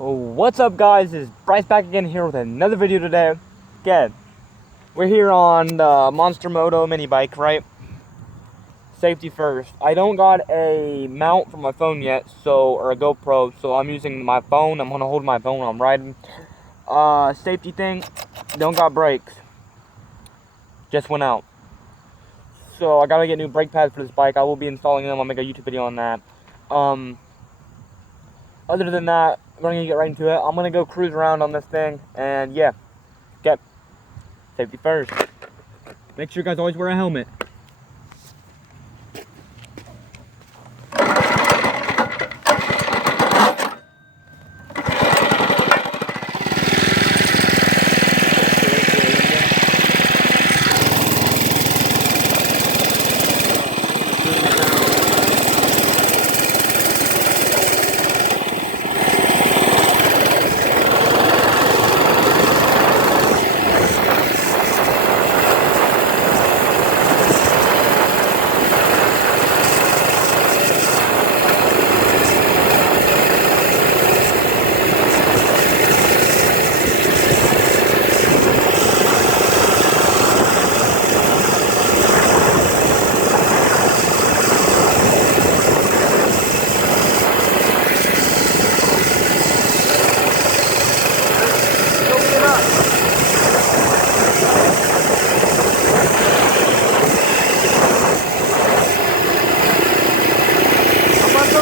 What's up, guys? It's Bryce back again here with another video today. Again, we're here on the Monster Moto mini bike, right? Safety first. I don't got a mount for my phone yet, or a GoPro, so I'm using my phone. I'm gonna hold my phone while I'm riding. Safety thing, don't got brakes. Just went out. So I gotta get new brake pads for this bike. I will be installing them. I'll make a YouTube video on that. Other than that, I'm going to get right into it. I'm going to go cruise around on this thing, and yeah, get safety first. Make sure you guys always wear a helmet.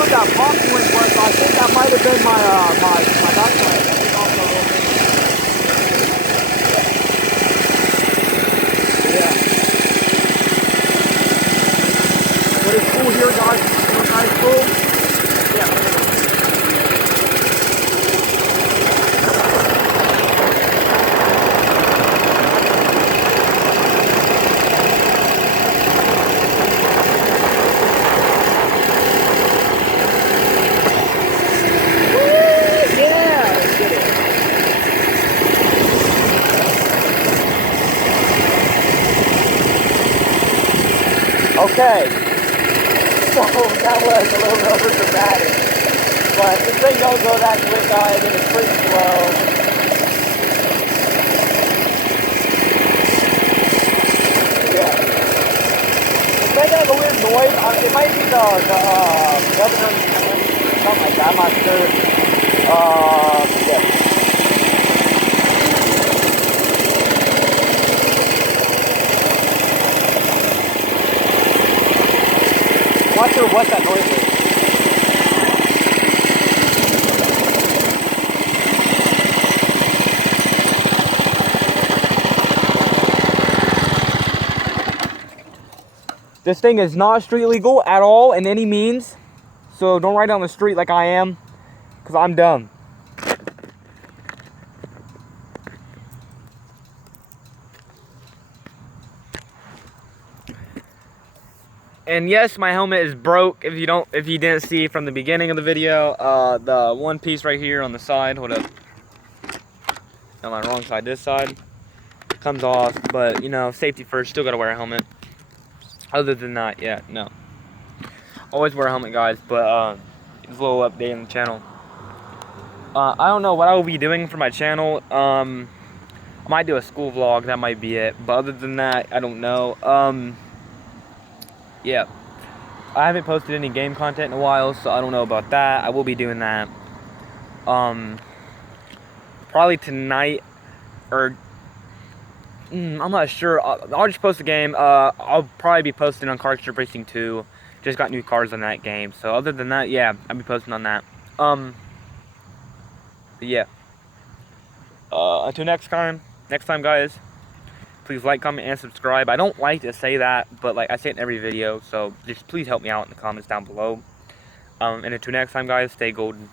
That popped one, but I think that might have been my backlight. I think also a little bit. Yeah. What is cool here, guys? What's nice cool? Yeah. Okay, so that was a little over dramatic, but this thing don't go that quick, guys, and it's pretty slow. Yeah. It's making like a weird noise. It might be the governor, something like that, I'm not sure. Yeah. I'm not sure what that noise is. This thing is not street legal at all in any means. So don't ride down the street like I am, because I'm dumb. And yes, my helmet is broke. If you didn't see from the beginning of the video, the one piece right here on the side, hold up, on my wrong side, this side, comes off. But you know, safety first. Still gotta wear a helmet. Other than that, yeah, no. Always wear a helmet, guys. But it's a little update on the channel. I don't know what I will be doing for my channel. I might do a school vlog. That might be it. But other than that, I don't know. Yeah, I haven't posted any game content in a while, so I don't know about that. I will be doing that. Probably tonight, or I'm not sure. I'll just post a game. I'll probably be posting on Car Strip Racing 2. Just got new cars on that game. So other than that, yeah, I'll be posting on that. Yeah. Until next time, guys. Please like, comment, and subscribe. I don't like to say that, but like I say it in every video, so just please help me out in the comments down below. And until next time, guys, stay golden.